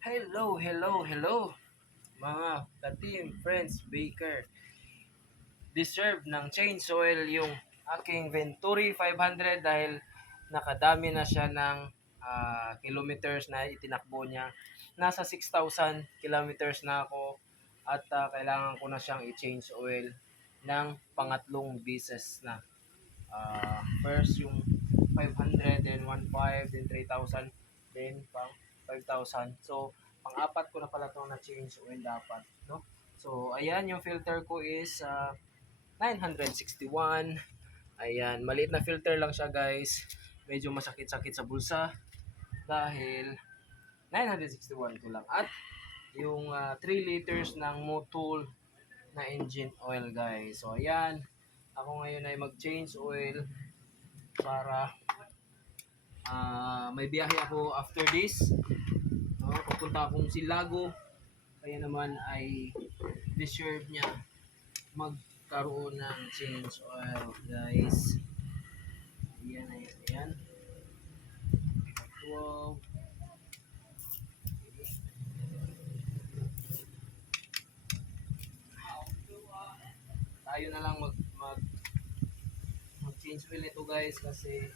Hello, mga ka-team, friends, baker. Deserve ng change oil yung aking Venturi 500 dahil nakadami na siya ng kilometers na itinakbo niya. Nasa 6,000 kilometers na ako at kailangan ko na siyang i-change oil ng pangatlong beses na. First yung 500, then 1,500, then 3,000, then pang 5,000. So, pang-apat ko na pala itong na-change oil dapat, no? So, ayan, yung filter ko is 961. Ayan, maliit na filter lang siya, guys. Medyo masakit-sakit sa bulsa dahil 961 ko lang. At yung 3 liters ng Motul na engine oil, guys. So, ayan, ako ngayon ay mag-change oil para may biyahe ako after this. No, pupunta akong Silago. Kaya naman ay deserve niya magkaroon ng change oil, guys. Ayan. Wow. Tayo na lang mag change oil ito, guys, kasi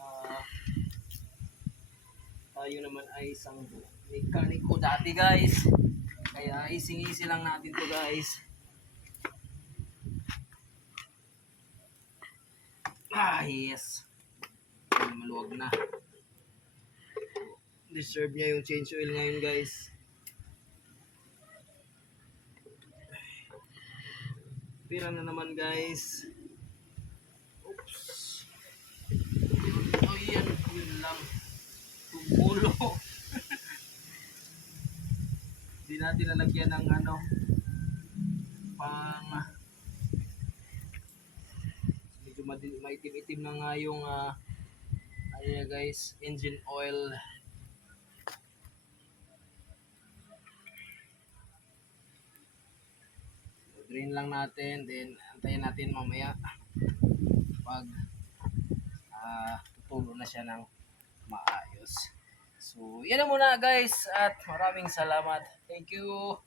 ah, tayo naman ay isang mekaniko dati, guys. Kaya easy lang natin to, guys. Yes. Maluwag na. Deserve niya yung change oil ngayon, guys. Pira na naman, guys. Oops. Oh, yun lang. Tumulo. Hindi natin nalagyan ng pang medyo maitim-itim na nga yung ayan, guys, engine oil. Drain lang natin, then antayin natin mamaya pag tutulo na siya ng maayos. So, yan na muna, guys, at maraming salamat. Thank you.